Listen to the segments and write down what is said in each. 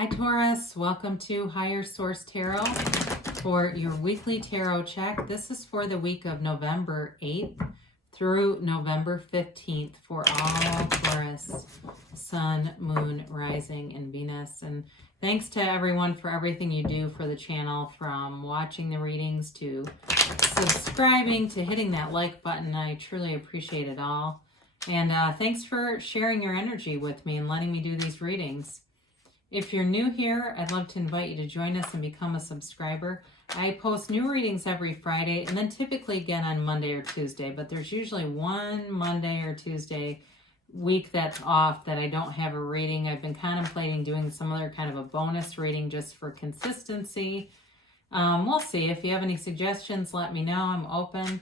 Hi Taurus, welcome to Higher Source Tarot for your weekly tarot check. This is for the week of November 8th through November 15th for all Taurus, Sun, Moon, Rising, and Venus. And thanks to everyone for everything you do for the channel, from watching the readings to subscribing to hitting that like button. I truly appreciate it all. And thanks for sharing your energy with me and letting me do these readings. If you're new here, I'd love to invite you to join us and become a subscriber. I post new readings every Friday and then typically again on Monday or Tuesday, but there's usually one Monday or Tuesday week that's off that I don't have a reading. I've been contemplating doing some other kind of a bonus reading just for consistency. We'll see. If you have any suggestions, let me know. I'm open.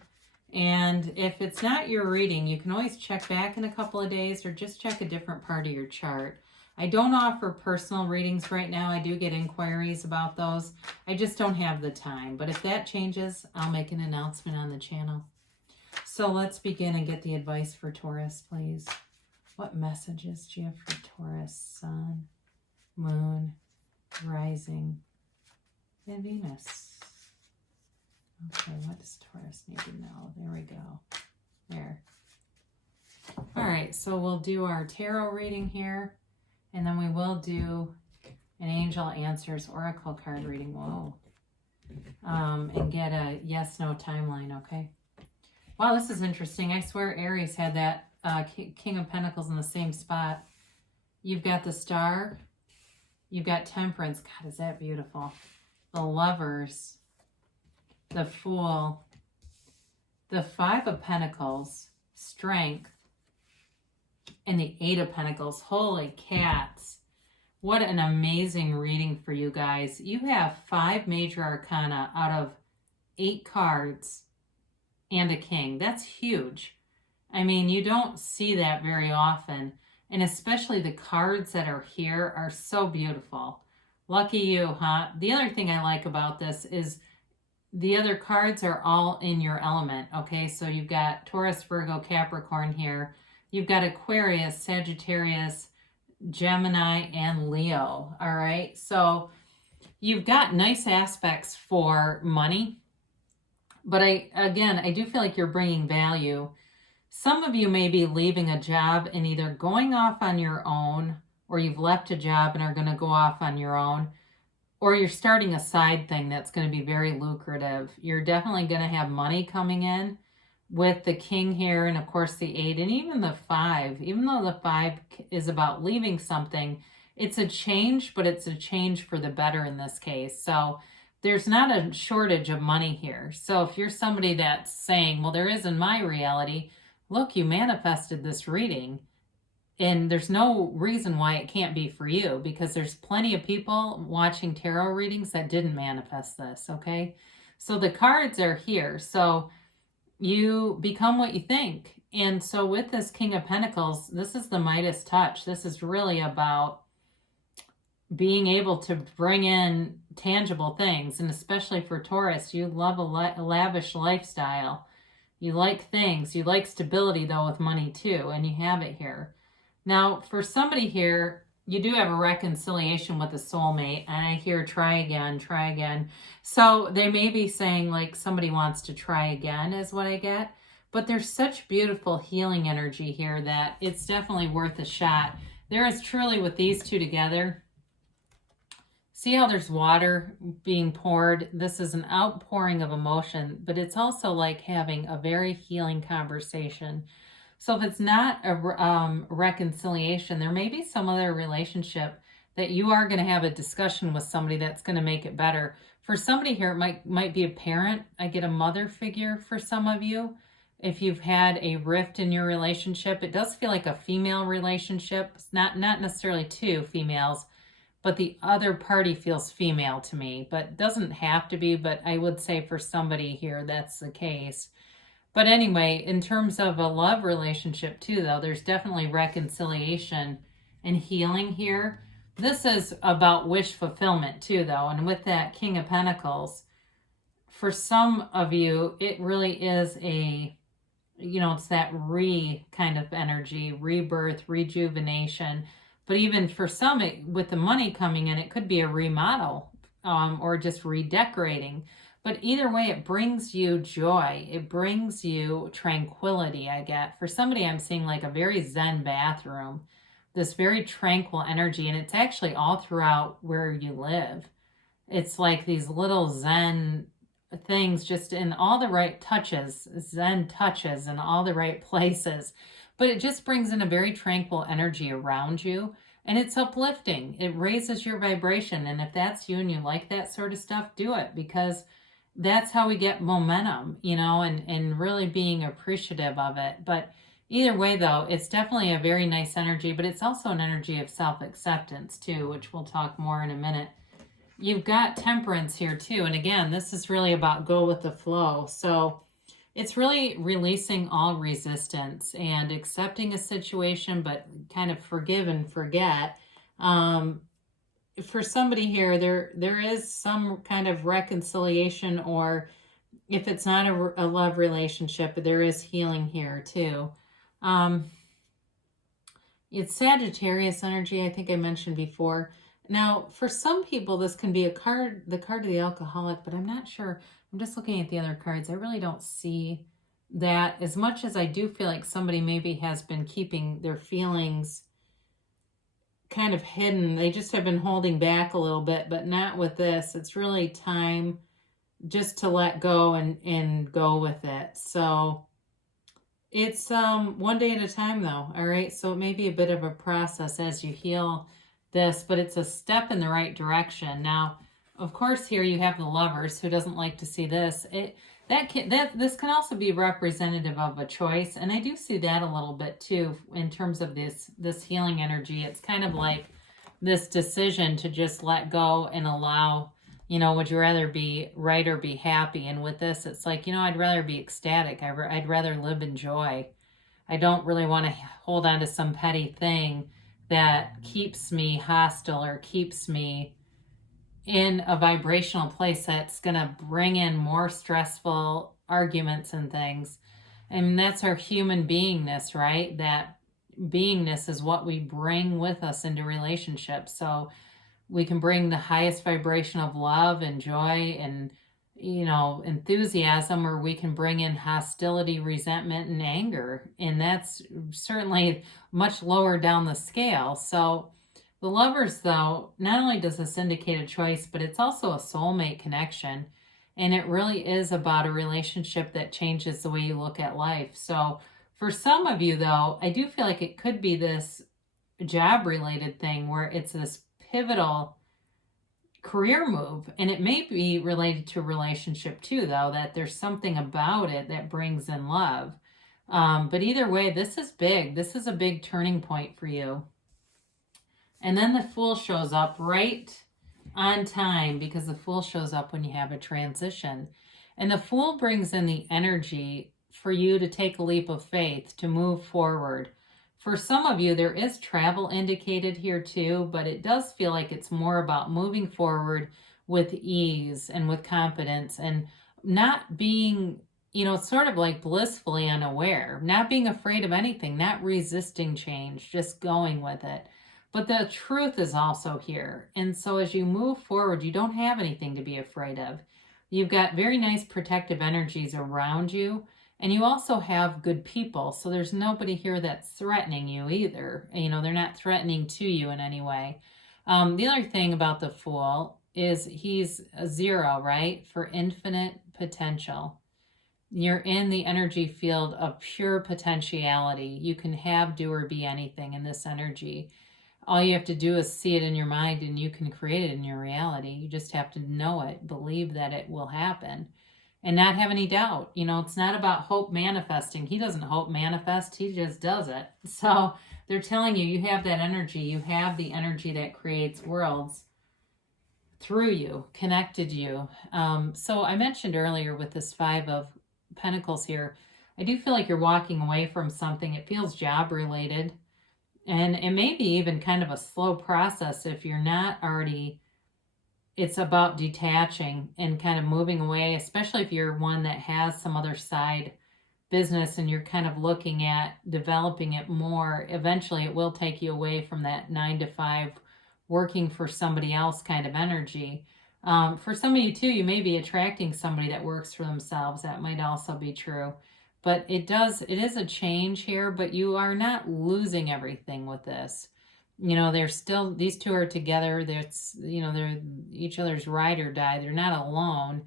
And if it's not your reading, you can always check back in a couple of days or just check a different part of your chart. I don't offer personal readings right now. I do get inquiries about those. I just don't have the time. But if that changes, I'll make an announcement on the channel. So let's begin and get the advice for Taurus, please. What messages do you have for Taurus, Sun, Moon, Rising, and Venus? Okay, what does Taurus need to know? There we go. There. All right, so we'll do our tarot reading here. And then we will do an Angel Answers Oracle card reading. Whoa. And get a yes-no timeline, okay? Wow, this is interesting. I swear Aries had that King of Pentacles in the same spot. You've got the Star. You've got Temperance. God, is that beautiful. The Lovers. The Fool. The Five of Pentacles. Strength. And the Eight of Pentacles. Holy cats. What an amazing reading for you guys. You have 5 major arcana out of 8 cards and a king. That's huge. I mean, you don't see that very often. And especially the cards that are here are so beautiful. Lucky you, huh? The other thing I like about this is the other cards are all in your element. Okay, so you've got Taurus, Virgo, Capricorn here. You've got Aquarius, Sagittarius, Gemini, and Leo, all right? So you've got nice aspects for money, but I do feel like you're bringing value. Some of you may be leaving a job and either going off on your own, or you've left a job and are going to go off on your own, or you're starting a side thing that's going to be very lucrative. You're definitely going to have money coming in. With the king here, and of course the 8, and even the 5, even though the 5 is about leaving something, it's a change, but it's a change for the better in this case. So there's not a shortage of money here. So if you're somebody that's saying, well, there is in my reality, look, you manifested this reading, and there's no reason why it can't be for you, because there's plenty of people watching tarot readings that didn't manifest this, okay? So the cards are here. So you become what you think. And so with this King of Pentacles, this is the Midas touch. This is really about being able to bring in tangible things. And especially for Taurus, you love a lavish lifestyle. You like things. You like stability, though, with money, too. And you have it here. Now, for somebody here, you do have a reconciliation with a soulmate. And I hear try again, try again. So they may be saying like somebody wants to try again is what I get. But there's such beautiful healing energy here that it's definitely worth a shot. There is truly, with these two together, see how there's water being poured? This is an outpouring of emotion, but it's also like having a very healing conversation. So if it's not a reconciliation, there may be some other relationship that you are going to have a discussion with somebody that's going to make it better. For somebody here, it might be a parent. I get a mother figure for some of you. If you've had a rift in your relationship, it does feel like a female relationship. It's not necessarily 2 females, but the other party feels female to me. But doesn't have to be, but I would say for somebody here, that's the case. But anyway, in terms of a love relationship too, though, there's definitely reconciliation and healing here. This is about wish fulfillment too, though. And with that King of Pentacles, for some of you, it really is it's that kind of energy, rebirth, rejuvenation. But even for some, with the money coming in, it could be a remodel or just redecorating. But either way, it brings you joy. It brings you tranquility, I get. For somebody, I'm seeing like a very zen bathroom, this very tranquil energy. And it's actually all throughout where you live. It's like these little zen things just in all the right touches, zen touches in all the right places. But it just brings in a very tranquil energy around you. And it's uplifting. It raises your vibration. And if that's you and you like that sort of stuff, do it, because that's how we get momentum, and really being appreciative of it. But either way, though, it's definitely a very nice energy, but it's also an energy of self-acceptance too, which we'll talk more in a minute. You've got temperance here too. And again, this is really about go with the flow. So it's really releasing all resistance and accepting a situation, but kind of forgive and forget. For somebody here, there is some kind of reconciliation, or if it's not a love relationship, there is healing here too. It's Sagittarius energy, I think I mentioned before. Now, for some people, this can be the card of the alcoholic, but I'm not sure. I'm just looking at the other cards. I really don't see that, as much as I do feel like somebody maybe has been keeping their feelings kind of hidden. They just have been holding back a little bit, but not with this. It's really time just to let go and go with it. So it's one day at a time though. All right. So it may be a bit of a process as you heal this, but it's a step in the right direction. Now, of course, here you have the Lovers. Who doesn't like to see this? This can also be representative of a choice, and I do see that a little bit too in terms of this healing energy. It's kind of like this decision to just let go and allow, would you rather be right or be happy? And with this, it's like, I'd rather be ecstatic. I'd rather live in joy. I don't really want to hold on to some petty thing that keeps me hostile or keeps me in a vibrational place that's going to bring in more stressful arguments and things. And that's our human beingness, right? That beingness is what we bring with us into relationships. So we can bring the highest vibration of love and joy and, enthusiasm, or we can bring in hostility, resentment, and anger. And that's certainly much lower down the scale. So the Lovers, though, not only does this indicate a choice, but it's also a soulmate connection. And it really is about a relationship that changes the way you look at life. So for some of you, though, I do feel like it could be this job-related thing where it's this pivotal career move. And it may be related to a relationship too, though, that there's something about it that brings in love. But either way, this is big. This is a big turning point for you. And then the Fool shows up right on time, because the Fool shows up when you have a transition. And the Fool brings in the energy for you to take a leap of faith, to move forward. For some of you, there is travel indicated here too, but it does feel like it's more about moving forward with ease and with confidence, and not being, sort of like blissfully unaware, not being afraid of anything, not resisting change, just going with it. But the truth is also here. And so as you move forward, you don't have anything to be afraid of. You've got very nice protective energies around you. And you also have good people. So there's nobody here that's threatening you either. They're not threatening to you in any way. The other thing about the Fool is he's a 0, right? For infinite potential. You're in the energy field of pure potentiality. You can have, do, or be anything in this energy. All you have to do is see it in your mind, and you can create it in your reality. You just have to know it, believe that it will happen, and not have any doubt. It's not about hope manifesting. He doesn't hope manifest. He just does it. So they're telling you, you have that energy. You have the energy that creates worlds through you, connected you. So I mentioned earlier with this 5 of Pentacles here, I do feel like you're walking away from something. It feels job related. And it may be even kind of a slow process if you're not already. It's about detaching and kind of moving away, especially if you're one that has some other side business and you're kind of looking at developing it more, eventually it will take you away from that 9 to 5 working for somebody else kind of energy. For some of you too, you may be attracting somebody that works for themselves. That might also be true. But it is a change here, but you are not losing everything with this. You know, they're still, these two are together. They're each other's ride or die. They're not alone,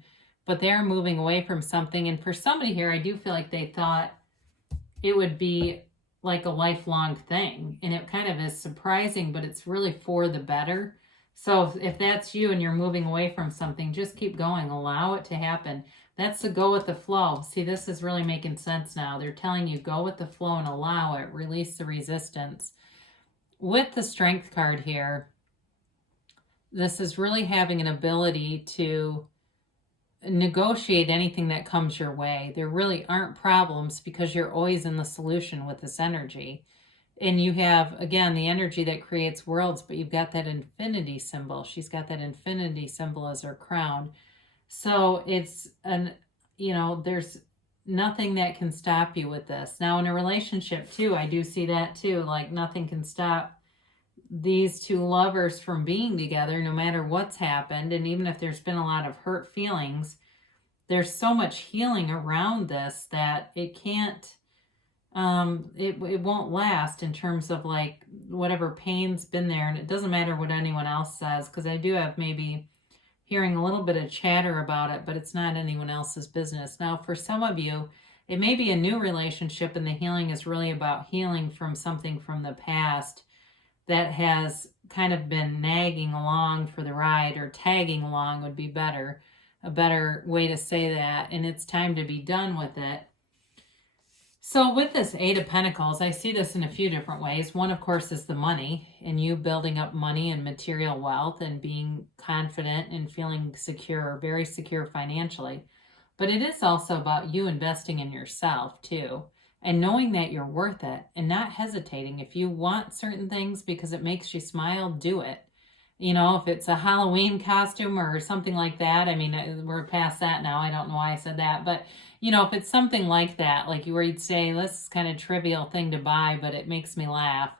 but they're moving away from something. And for somebody here, I do feel like they thought it would be like a lifelong thing. And it kind of is surprising, but it's really for the better. So if that's you and you're moving away from something, just keep going. Allow it to happen. That's the go with the flow. See, this is really making sense now. They're telling you go with the flow and allow it. Release the resistance. With the Strength card here, this is really having an ability to negotiate anything that comes your way. There really aren't problems because you're always in the solution with this energy. And you have, again, the energy that creates worlds, but you've got that infinity symbol. She's got that infinity symbol as her crown. So it's there's nothing that can stop you with this. Now in a relationship too, I do see that too. Like nothing can stop these two lovers from being together no matter what's happened. And even if there's been a lot of hurt feelings, there's so much healing around this that it can't, it won't last in terms of like whatever pain's been there. And it doesn't matter what anyone else says, because I do have maybe hearing a little bit of chatter about it, but it's not anyone else's business. Now, for some of you, it may be a new relationship and the healing is really about healing from something from the past that has kind of been nagging along for the ride, or tagging along would be a better way to say that. And it's time to be done with it. So with this Eight of Pentacles, I see this in a few different ways. One, of course, is the money, and you building up money and material wealth and being confident and feeling secure, very secure financially. But it is also about you investing in yourself too, and knowing that you're worth it and not hesitating. If you want certain things because it makes you smile, do it. You know, if it's a Halloween costume or something like that, I mean, we're past that now. I don't know why I said that, but you know, if it's something like that, like where you'd say, this is kind of trivial thing to buy, but it makes me laugh,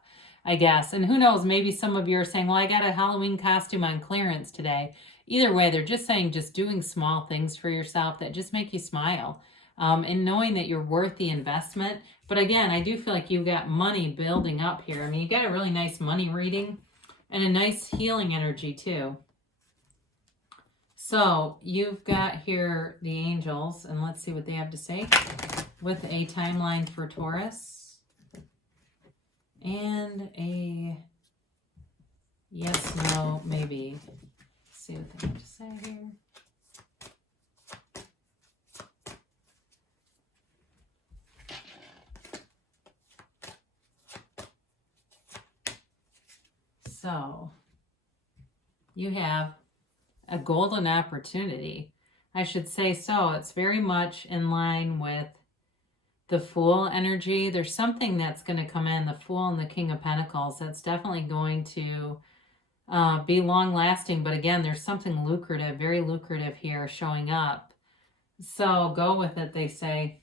I guess. And who knows, maybe some of you are saying, well, I got a Halloween costume on clearance today. Either way, they're just saying just doing small things for yourself that just make you smile. And knowing that you're worth the investment. But again, I do feel like you've got money building up here. I mean, you got a really nice money reading and a nice healing energy too. So you've got here the angels, and let's see what they have to say with a timeline for Taurus and a yes, no, maybe. Let's see what they have to say here. So you have a golden opportunity. I should say so. It's very much in line with the Fool energy. There's something that's going to come in, the Fool and the King of Pentacles, that's definitely going to be long lasting. But again, there's something lucrative, very lucrative here showing up. So go with it, they say.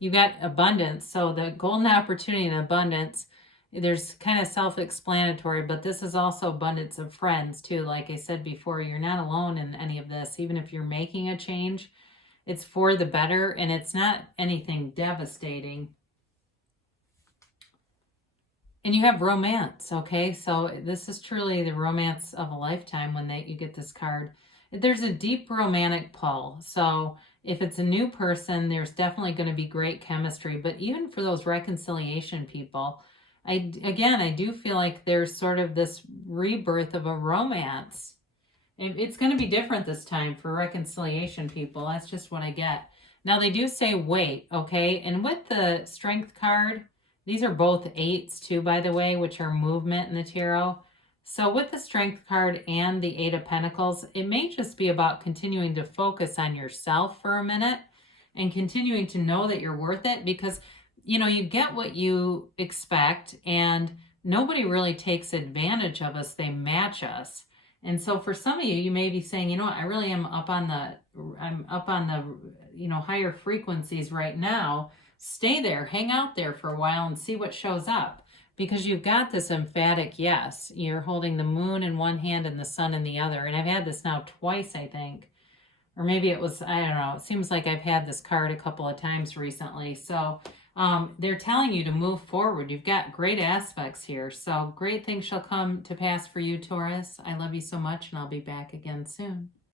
You got abundance. So the golden opportunity and abundance, there's kind of self-explanatory, but this is also abundance of friends too. Like I said before, you're not alone in any of this. Even if you're making a change, it's for the better, and it's not anything devastating. And you have romance, okay? So this is truly the romance of a lifetime when you get this card. There's a deep romantic pull. So if it's a new person, there's definitely going to be great chemistry. But even for those reconciliation people, I do feel like there's sort of this rebirth of a romance. It's going to be different this time for reconciliation people. That's just what I get. Now, they do say wait, okay? And with the Strength card, these are both eights too, by the way, which are movement in the tarot. So with the Strength card and the Eight of Pentacles, it may just be about continuing to focus on yourself for a minute and continuing to know that you're worth it, because you know, you get what you expect, and nobody really takes advantage of us. They match us. And so for some of you, you may be saying, you know what, I really am up on the, higher frequencies right now. Stay there, hang out there for a while and see what shows up. Because you've got this emphatic yes. You're holding the moon in one hand and the sun in the other. And I've had this now twice, I think. Or maybe it was, I don't know. It seems like I've had this card a couple of times recently. So they're telling you to move forward. You've got great aspects here. So great things shall come to pass for you, Taurus. I love you so much, and I'll be back again soon.